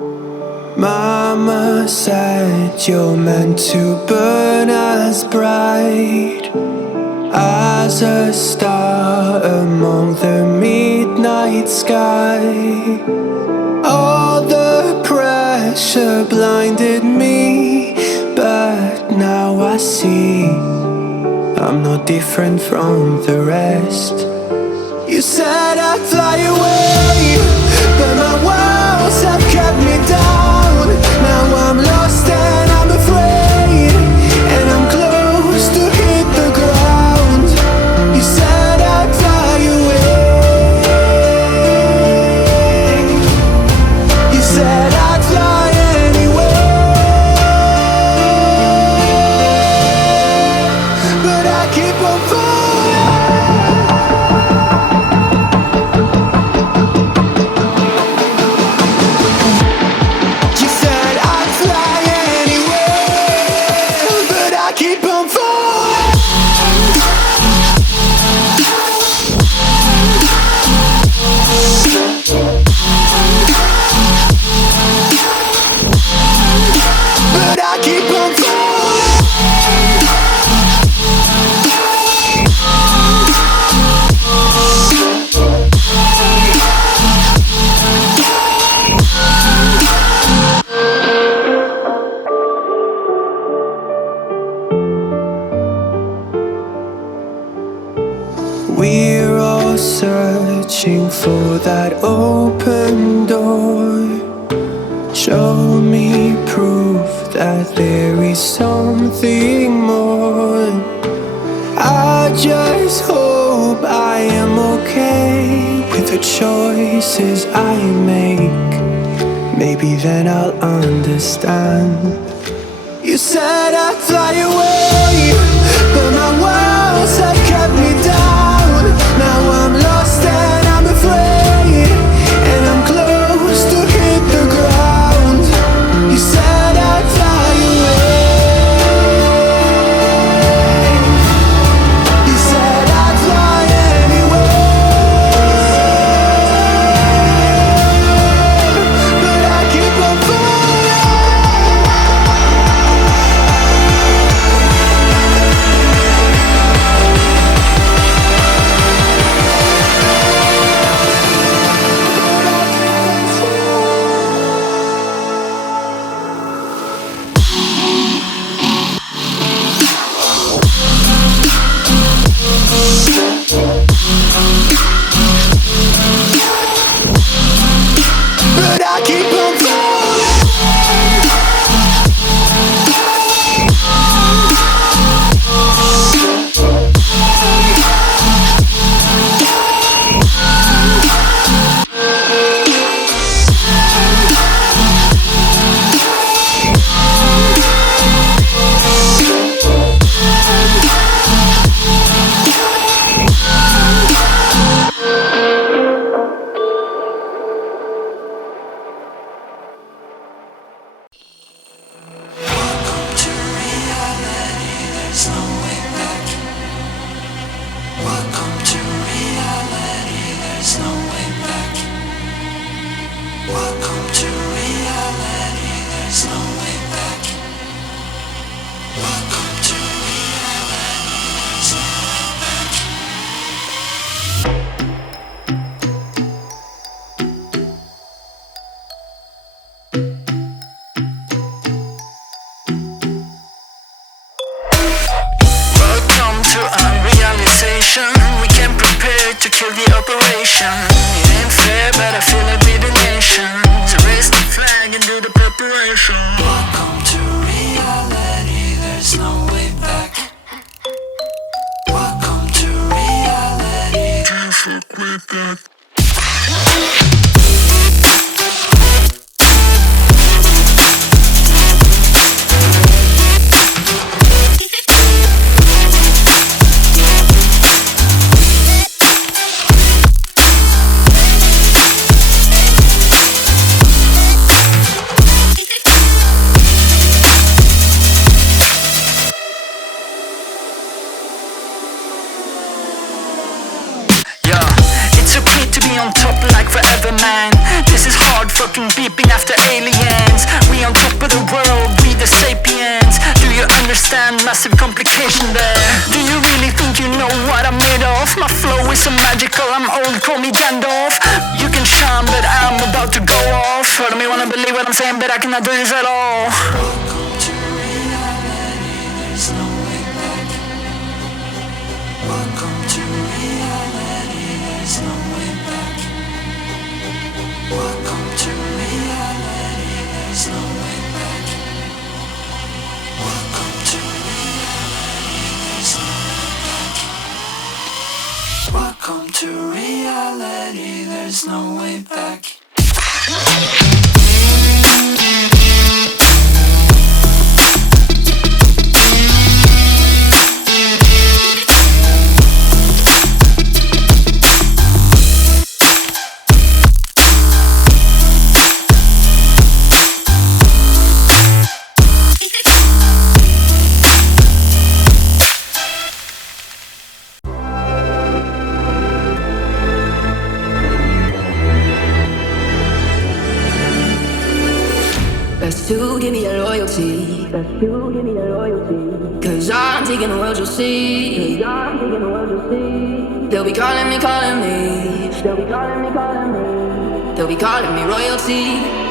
Mama said you're meant to burn as bright as a star among the midnight sky. All the pressure blinded me, but now I see I'm no different from the rest. You said I'd fly away, but my walls have kept me down. Now I'm lost and I'm afraid, and I'm close to hit the ground. You said I'd fly away. You said I'd fly anyway, but I keep on falling. You said I'd fly anyway, but I keep on falling. But I keep on falling. We're all searching for that open door. Show me proof that there is something more. I just hope I am okay with the choices I make. Maybe then I'll understand. You said I'd fly away, but my walls have kept me down. Now I'm lost and I'm afraid, and I'm close to hit the ground. You said I'd fly away. You said I'd fly anyway, but I keep on falling. But I keep on falling. Welcome to unrealization. We came prepared to kill the operation. It ain't fair, but I feel like we're the nation. So raise the flag and do the preparation. wanna believe what I'm saying, but I cannot do this at all. Welcome to reality, there's no way back. Welcome to reality, there's no way back. Welcome to reality, there's no way back. Welcome to reality, there's no way back. Welcome to reality, there's no way back. Best to give me your loyalty. Best to give me your loyalty. Cause I'm taking the world, you'll see. Cause I'm taking the world, you'll see. They'll be calling me, calling me. They'll be calling me, calling me. They'll be calling me royalty.